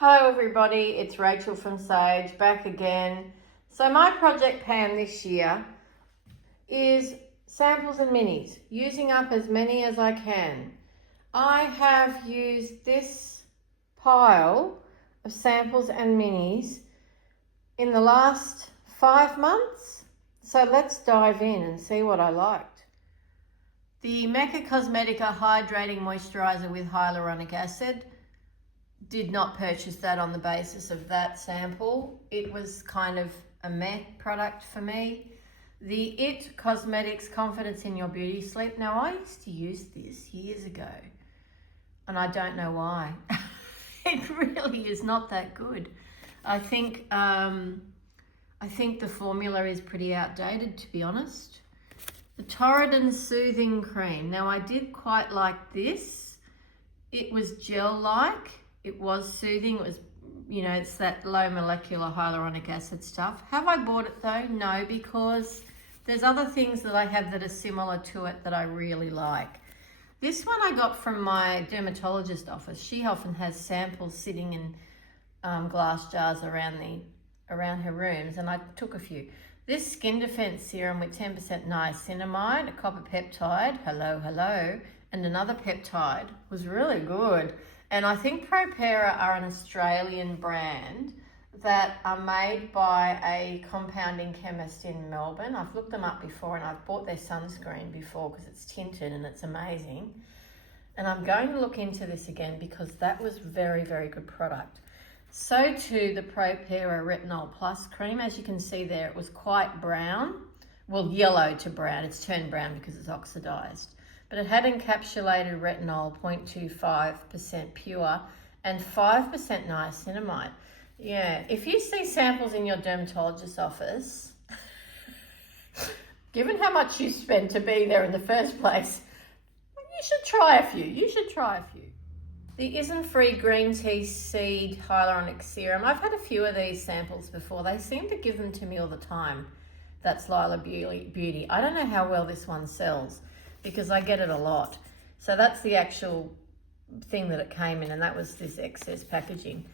Hello everybody, it's Rachel from Sage, back again. So my project plan this year is samples and minis, using up as many as I can. I have used this pile of samples and minis in the last 5 months. So let's dive in and see what I liked. The Mecca Cosmetica Hydrating Moisturiser with Hyaluronic Acid. Did not purchase that on the basis of that sample. It was kind of a meh product for me. The IT Cosmetics Confidence in Your Beauty Sleep. Now, I used to use this years ago, and I don't know why. It really is not that good. I think the formula is pretty outdated, to be honest. The Torridon Soothing Cream. Now, I did quite like this. It was gel-like. It was soothing. It was, it's that low molecular hyaluronic acid stuff. Have I bought it though? No, because there's other things that I have that are similar to it that I really like. This one I got from my dermatologist office. She often has samples sitting in glass jars around her rooms, and I took a few. This Skin Defense Serum with 10% niacinamide, a copper peptide, hello, and another peptide was really good. And I think ProPera are an Australian brand that are made by a compounding chemist in Melbourne. I've looked them up before, and I've bought their sunscreen before because it's tinted and it's amazing. And I'm going to look into this again because that was very, very good product. So too the ProPera Retinol Plus cream. As you can see there, it was quite brown. Well, yellow to brown. It's turned brown because it's oxidized. But it had encapsulated retinol, 0.25% pure, and 5% niacinamide. Yeah, if you see samples in your dermatologist's office, given how much you spent to be there in the first place, you should try a few. The Isn't-Free Green Tea Seed Hyaluronic Serum. I've had a few of these samples before. They seem to give them to me all the time. That's Lila Beauty. I don't know how well this one sells, because I get it a lot. So that's the actual thing that it came in, and that was this excess packaging.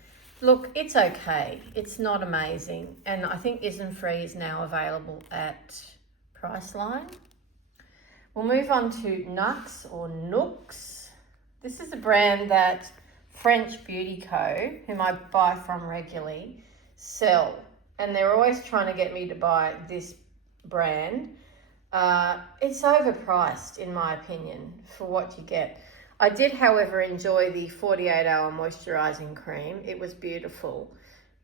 Look, it's okay. It's not amazing. And I think Isn't-Free is now available at Priceline. We'll move on to Nux or Nooks. This is a brand that French Beauty Co., whom I buy from regularly, sell. And they're always trying to get me to buy this brand. It's overpriced, in my opinion, for what you get. I did, however, enjoy the 48-hour moisturizing cream. It was beautiful.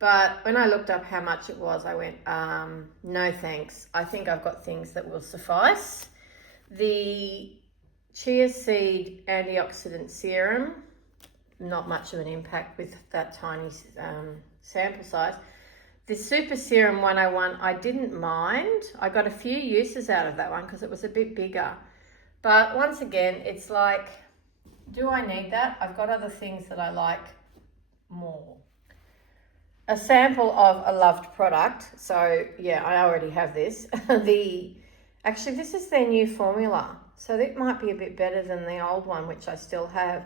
But when I looked up how much it was, I went, no thanks. I think I've got things that will suffice. The Chia Seed Antioxidant Serum, not much of an impact with that tiny sample size. The Super Serum 101, I didn't mind. I got a few uses out of that one because it was a bit bigger. But once again, it's like, do I need that? I've got other things that I like more. A sample of a loved product. So yeah, I already have this. Actually, this is their new formula. So it might be a bit better than the old one, which I still have.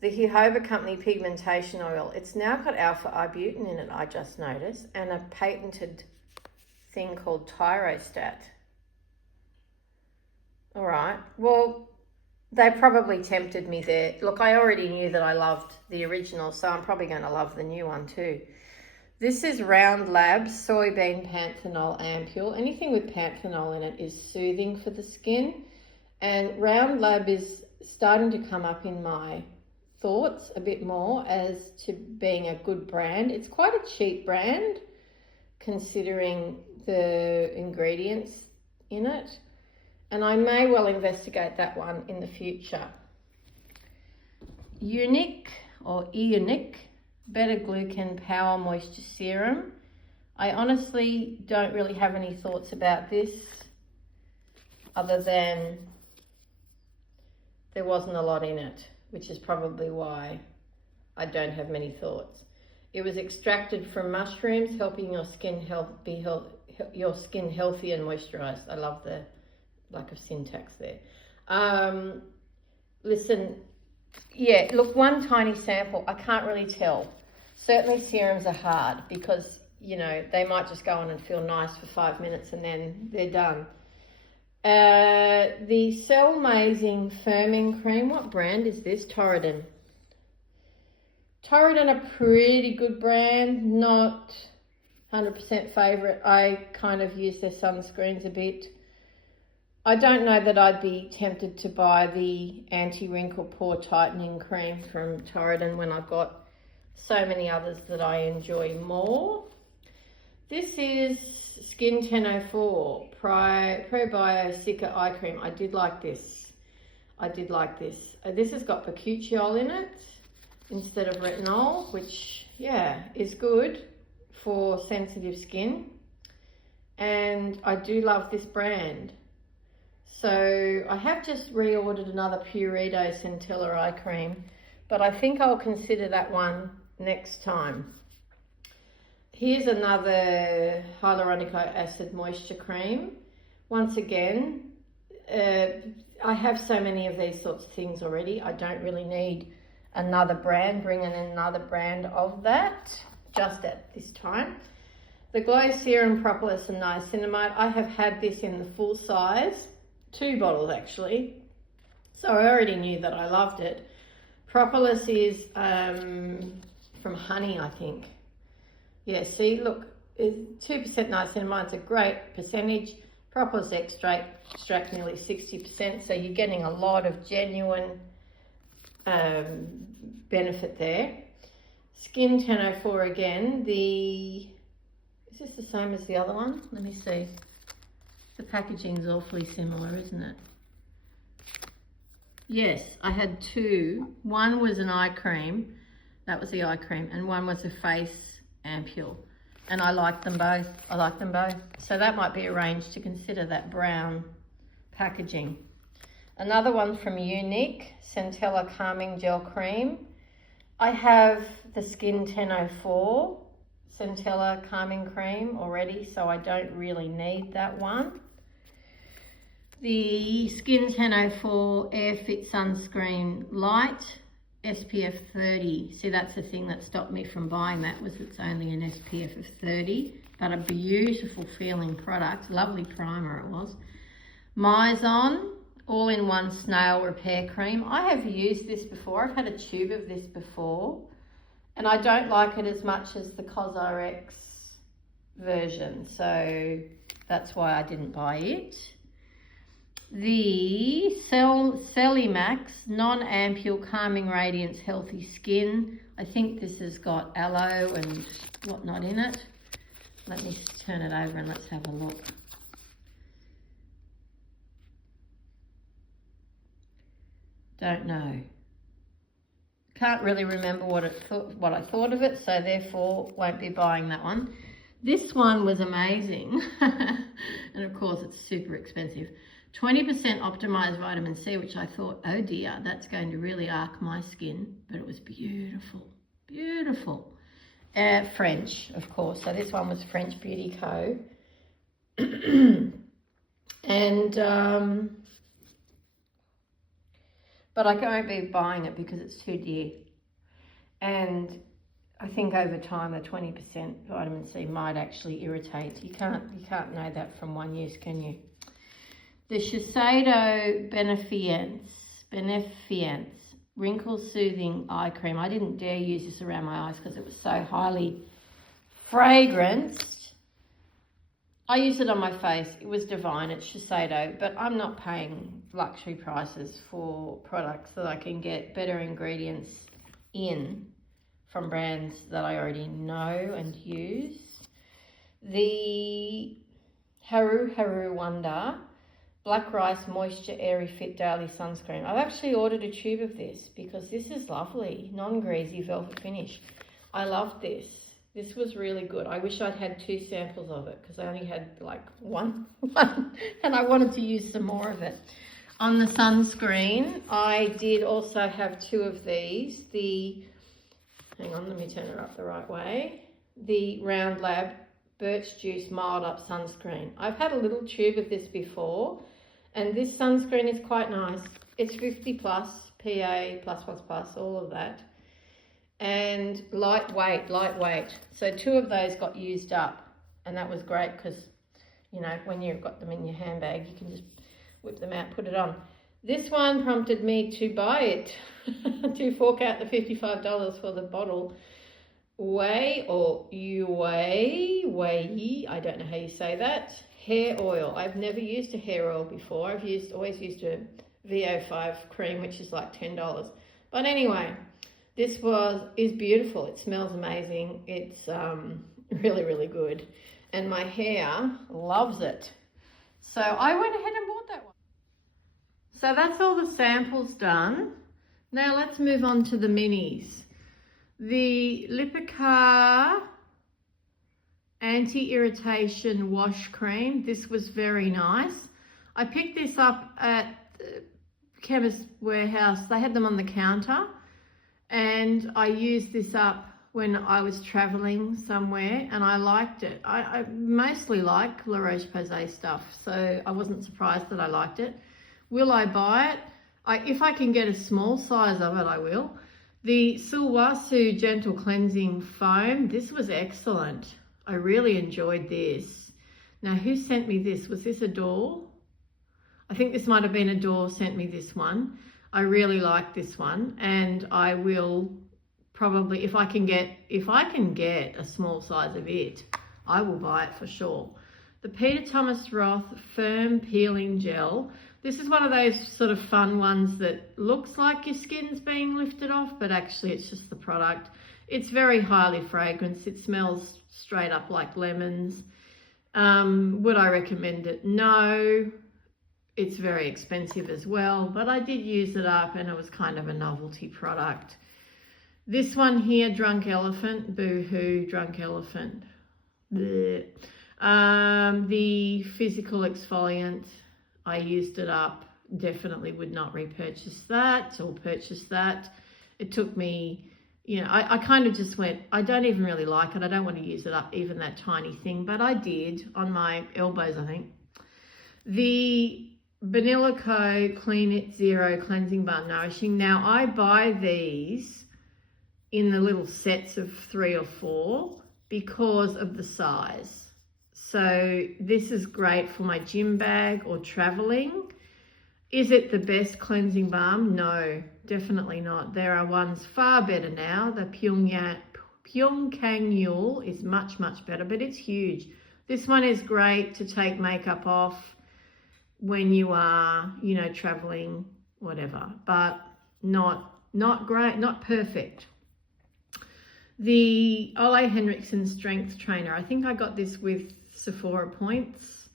The Jojoba Company Pigmentation Oil. It's now got alpha-ibutene in it, I just noticed, and a patented thing called Tyrostat. All right, well, they probably tempted me there. Look, I already knew that I loved the original, so I'm probably going to love the new one too. This is Round Labs Soybean Panthenol Ampule. Anything with panthenol in it is soothing for the skin. And Round Lab is starting to come up in my thoughts a bit more as to being a good brand. It's quite a cheap brand considering the ingredients in it, and I may well investigate that one in the future. Unique or Ionic Beta Glucan Power Moisture Serum. I honestly don't really have any thoughts about this other than there wasn't a lot in it, which is probably why I don't have many thoughts. It was extracted from mushrooms, helping your skin your skin healthy and moisturized. I love the lack of syntax there. Listen, yeah, look, one tiny sample, I can't really tell. Certainly serums are hard because, you know, they might just go on and feel nice for 5 minutes and then they're done. The Cellmazing Firming Cream, what brand is this? Torridon. Torridon, a pretty good brand, not 100% favourite. I kind of use their sunscreens a bit. I don't know that I'd be tempted to buy the anti-wrinkle pore tightening cream from Torridon when I've got so many others that I enjoy more. This is Skin 1004 Probio Cica Eye Cream. I did like this. This has got bakuchiol in it instead of retinol, which, yeah, is good for sensitive skin. And I do love this brand. So I have just reordered another Purito Centella eye cream, but I think I'll consider that one next time. Here's another hyaluronic acid moisture cream. Once again, I have so many of these sorts of things already. I don't really need another brand, bringing in another brand of that just at this time. The Glow Serum Propolis and Niacinamide. I have had this in the full size. 2 bottles actually, so I already knew that I loved it. Propolis is from honey, I think. Yeah, see, look, 2% niacinamide, it's a great percentage. Propolis extract nearly 60%, so you're getting a lot of genuine benefit there. Skin 1004 again. Is this the same as the other one? Let me see. The packaging's awfully similar, isn't it? Yes, I had 2. One was an eye cream, that was the eye cream, and one was a face ampule. And I liked them both. So that might be a range to consider, that brown packaging. Another one from Younique, Centella Calming Gel Cream. I have the Skin 1004 Centella Calming Cream already, so I don't really need that one. The Skin 1004 Airfit Sunscreen Light SPF 30. See, that's the thing that stopped me from buying that, was it's only an SPF of 30, but a beautiful feeling product. Lovely primer it was. Mizon All-in-One Snail Repair Cream. I have used this before. I've had a tube of this before, and I don't like it as much as the CosRX version, so that's why I didn't buy it. The Cellimax Non-Ampule Calming Radiance Healthy Skin. I think this has aloe and whatnot in it. Let me turn it over and let's have a look. Don't know. Can't really remember what I thought of it, so therefore won't be buying that one. This one was amazing, and of course it's super expensive. 20% optimized vitamin C, which I thought, oh dear, that's going to really arc my skin, but it was beautiful, beautiful. French, of course. So this one was French Beauty Co. And but I won't be buying it because it's too dear. And I think over time the 20% vitamin C might actually irritate. You can't know that from one use, can you? The Shiseido Benefiance Wrinkle Soothing Eye Cream. I didn't dare use this around my eyes because it was so highly fragranced. I used it on my face. It was divine. It's Shiseido, but I'm not paying luxury prices for products that I can get better ingredients in from brands that I already know and use. The Haru Wonder Black Rice Moisture Airy Fit Daily Sunscreen. I've actually ordered a tube of this because this is lovely. Non-greasy velvet finish. I loved this. This was really good. I wish I'd had 2 samples of it because I only had like one and I wanted to use some more of it. On the sunscreen, I did also have 2 of these. Hang on, let me turn it up the right way. The Round Lab Birch Juice Mild Up Sunscreen. I've had a little tube of this before, and this sunscreen is quite nice. It's 50 plus, PA++, all of that. and lightweight. So 2 of those got used up, and that was great because, you know, when you've got them in your handbag, you can just whip them out, put it on. This one prompted me to buy it, to fork out the $55 for the bottle. Whey, I don't know how you say that, hair oil. I've never used a hair oil before. I've always used a VO5 cream, which is like $10. But anyway, this is beautiful. It smells amazing. It's really, really good. And my hair loves it. So I went ahead and bought that one. So that's all the samples done. Now let's move on to the minis. The Lipikar Anti-Irritation Wash Cream. This was very nice. I picked this up at Chemist Warehouse. They had them on the counter, and I used this up when I was traveling somewhere, and I liked it. I mostly like La Roche-Posay stuff, so I wasn't surprised that I liked it. Will I buy it? If I can get a small size of it, I will. The Sulwhasoo Gentle Cleansing Foam, this was excellent. I really enjoyed this. Now, who sent me this? Was this Adore? I think this might have been Adore sent me this one. I really like this one, and I will probably, if I can get a small size of it, I will buy it for sure. The Peter Thomas Roth Firm Peeling Gel. This is one of those sort of fun ones that looks like your skin's being lifted off, but actually it's just the product. It's very highly fragranced. It smells straight up like lemons. Would I recommend it? No. It's very expensive as well, but I did use it up and it was kind of a novelty product. This one here, Drunk Elephant, Boohoo, Drunk Elephant. Blech. The Physical Exfoliant, I used it up. Definitely would not repurchase that or purchase that. It took me, you know, I kind of just went, I don't even really like it. I don't want to use it up, even that tiny thing, but I did on my elbows, I think. The Vanilla Co. Clean It Zero Cleansing Bar Nourishing. Now, I buy these in the little sets of 3 or 4 because of the size. So this is great for my gym bag or traveling. Is it the best cleansing balm? No, definitely not. There are ones far better now. The Pyeongkang is much, much better, but it's huge. This one is great to take makeup off when you are, you know, traveling, whatever, but not great, not perfect. The Ole Henriksen Strength Trainer. I think I got this with Sephora points.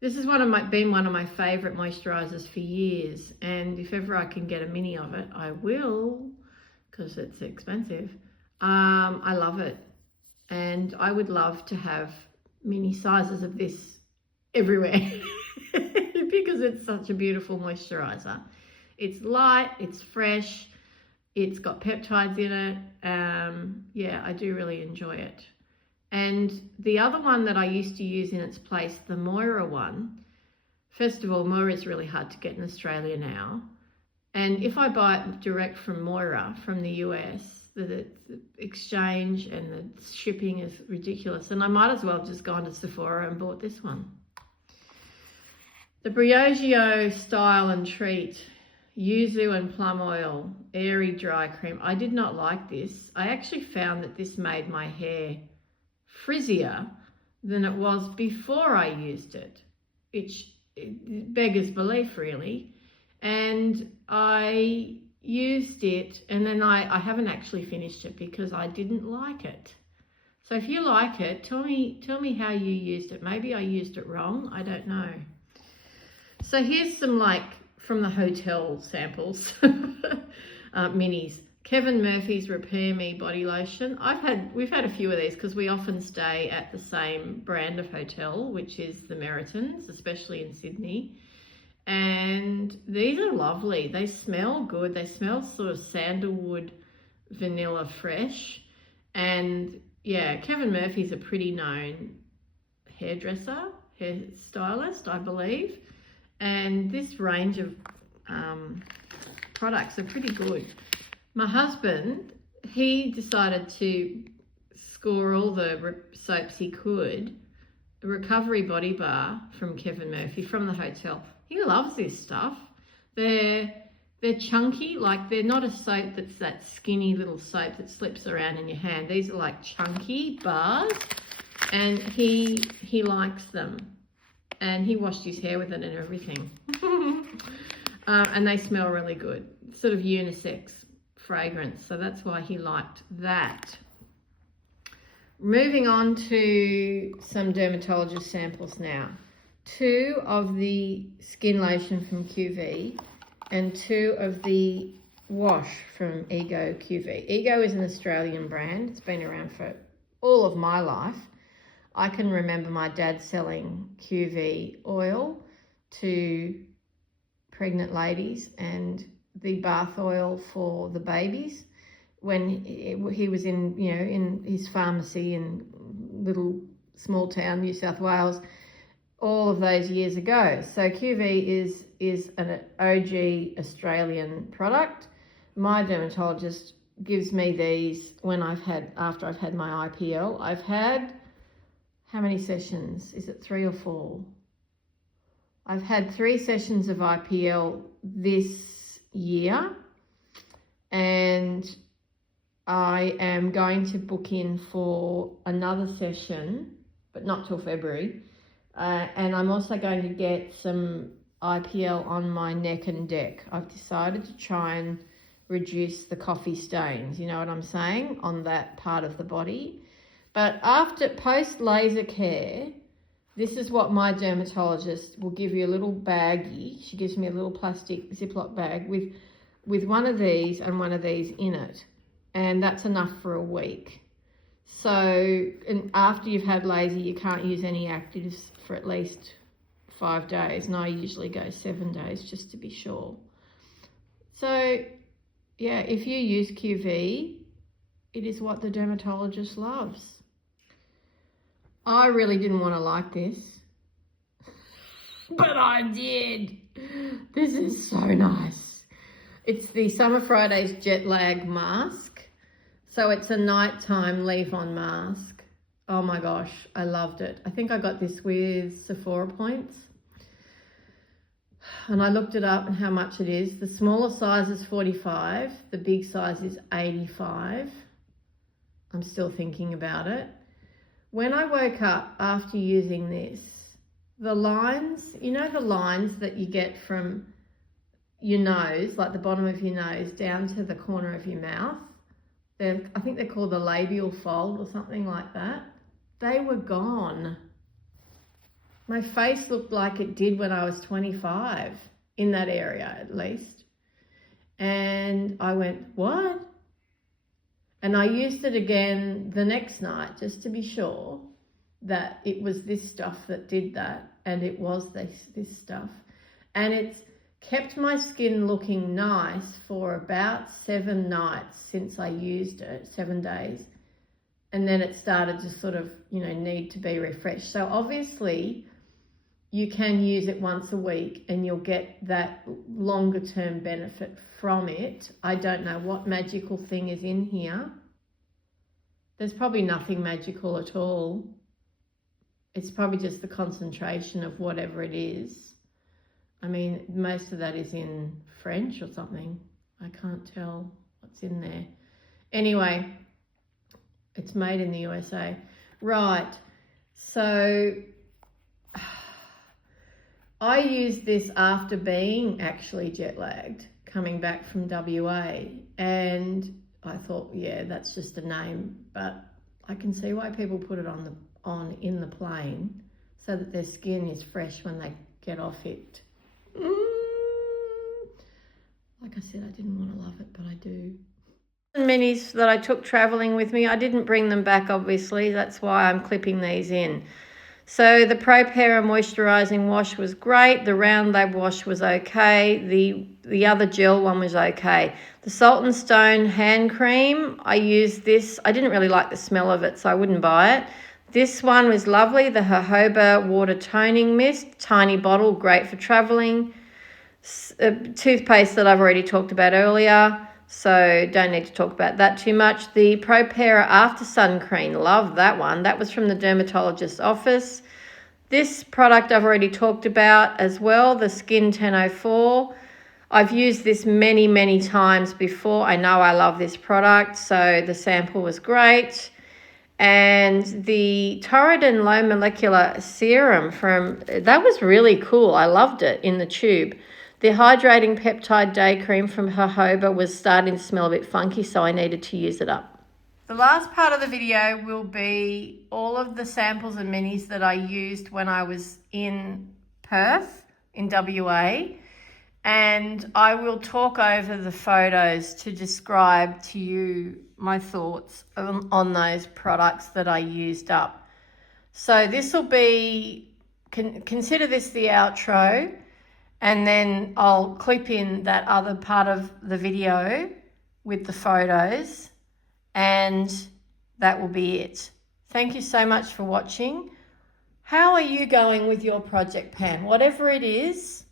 This is been one of my favorite moisturizers for years, and if ever I can get a mini of it, I will, because it's expensive. I love it, and I would love to have mini sizes of this everywhere because it's such a beautiful moisturizer. It's light, it's fresh, it's got peptides in it. Yeah, I do really enjoy it. And the other one that I used to use in its place, the Moira one, first of all, Moira is really hard to get in Australia now. And if I buy it direct from Moira, from the US, the exchange and the shipping is ridiculous. And I might as well have just gone to Sephora and bought this one. The Briogeo Style and Treat Yuzu and Plum Oil Airy Dry Cream. I did not like this. I actually found that this made my hair frizzier than it was before I used it. It beggars belief, really. And I used it, and then I haven't actually finished it because I didn't like it. So if you like it, tell me how you used it. Maybe I used it wrong. I don't know. So here's some from the hotel samples, minis. Kevin Murphy's Repair Me Body Lotion. We've had a few of these because we often stay at the same brand of hotel, which is the Meritons, especially in Sydney. And these are lovely. They smell good. They smell sort of sandalwood, vanilla fresh. And yeah, Kevin Murphy's a pretty known hairdresser, hairstylist, I believe. And this range of products are pretty good. My husband he decided to score all the soaps he could. A recovery body bar from Kevin Murphy from the hotel. He loves this stuff. They're chunky, like they're not a soap that's that skinny little soap that slips around in your hand. These are like chunky bars, and he likes them. And he washed his hair with it and everything. And they smell really good. Sort of unisex fragrance. So that's why he liked that. Moving on to some dermatologist samples now. 2 of the skin lotion from QV and 2 of the wash from Ego QV. Ego is an Australian brand. It's been around for all of my life. I can remember my dad selling QV oil to pregnant ladies and the bath oil for the babies when he was in his pharmacy in little small town New South Wales all of those years ago. So QV is an OG Australian product. My dermatologist gives me these after I've had my IPL. I've had, how many sessions? Is it 3 or 4? I've had 3 sessions of IPL this year, and I am going to book in for another session, but not till February. And I'm also going to get some IPL on my neck and deck. I've decided to try and reduce the coffee stains, you know what I'm saying, on that part of the body. But post laser care, this is what my dermatologist will give you, a little baggie. She gives me a little plastic Ziploc bag with one of these and one of these in it. And that's enough for a week. So, and after you've had laser, you can't use any actives for at least 5 days. And I usually go 7 days just to be sure. So, yeah, if you use QV, it is what the dermatologist loves. I really didn't want to like this, but I did. This is so nice. It's the Summer Fridays Jet Lag Mask. So it's a nighttime leave-on mask. Oh my gosh, I loved it. I think I got this with Sephora points. And I looked it up and how much it is. The smaller size is 45. The big size is 85. I'm still thinking about it. When I woke up after using this, the lines, you know the lines that you get from your nose, like the bottom of your nose, down to the corner of your mouth, I think they're called the labial fold or something like that. They were gone. My face looked like it did when I was 25, in that area at least. And I went, what? And I used it again the next night just to be sure that it was this stuff that did that, and it was this stuff. And it's kept my skin looking nice for about 7 nights since I used it, 7 days. And then it started to sort of, need to be refreshed. So obviously you can use it once a week and you'll get that longer term benefit from it. I don't know what magical thing is in here. There's probably nothing magical at all. It's probably just the concentration of whatever it is. I mean, most of that is in French or something. I can't tell what's in there. Anyway, it's made in the USA. Right, so I used this after being actually jet lagged, coming back from WA, and I thought, yeah, that's just a name, but I can see why people put it on in the plane so that their skin is fresh when they get off it. Like I said, I didn't want to love it, but I do. Minis that I took traveling with me, I didn't bring them back, obviously. That's why I'm clipping these in. So the ProPera moisturising wash was great. The Round Lab wash was okay. The other gel one was okay. The Salt and Stone hand cream, I used this. I didn't really like the smell of it, so I wouldn't buy it. This one was lovely, the jojoba water toning mist, tiny bottle, great for travelling. Toothpaste that I've already talked about earlier. so don't need to talk about that too much. The ProPera After Sun Cream, love that one. That was from the dermatologist's office. This product I've already talked about as well, the Skin 1004. I've used this many, many times before. I know I love this product, so the sample was great. And the Torridin Low Molecular Serum that was really cool. I loved it in the tube. The Hydrating Peptide Day Cream from jojoba was starting to smell a bit funky, so I needed to use it up. The last part of the video will be all of the samples and minis that I used when I was in Perth, in WA. And I will talk over the photos to describe to you my thoughts on those products that I used up. So this will be, consider this the outro, and then I'll clip in that other part of the video with the photos, and that will be it. Thank you so much for watching. How are you going with your project pan? Whatever it is,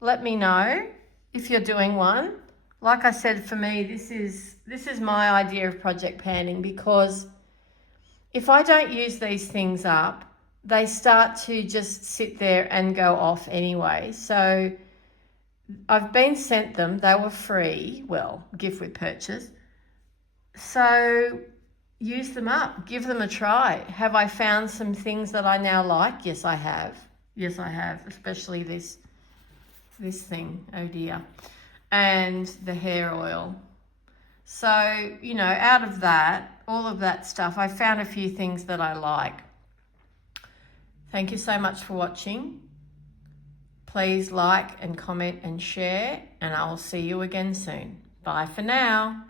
let me know if you're doing one. Like I said, for me, this is my idea of project panning, because if I don't use these things up, they start to just sit there and go off anyway. So I've been sent them. They were free. Well, gift with purchase. So use them up. Give them a try. Have I found some things that I now like? Yes, I have. Yes, I have. Especially this thing. Oh dear. And the hair oil. So, you know, out of that, all of that stuff, I found a few things that I like. Thank you so much for watching. Please like and comment and share, and I will see you again soon. Bye for now.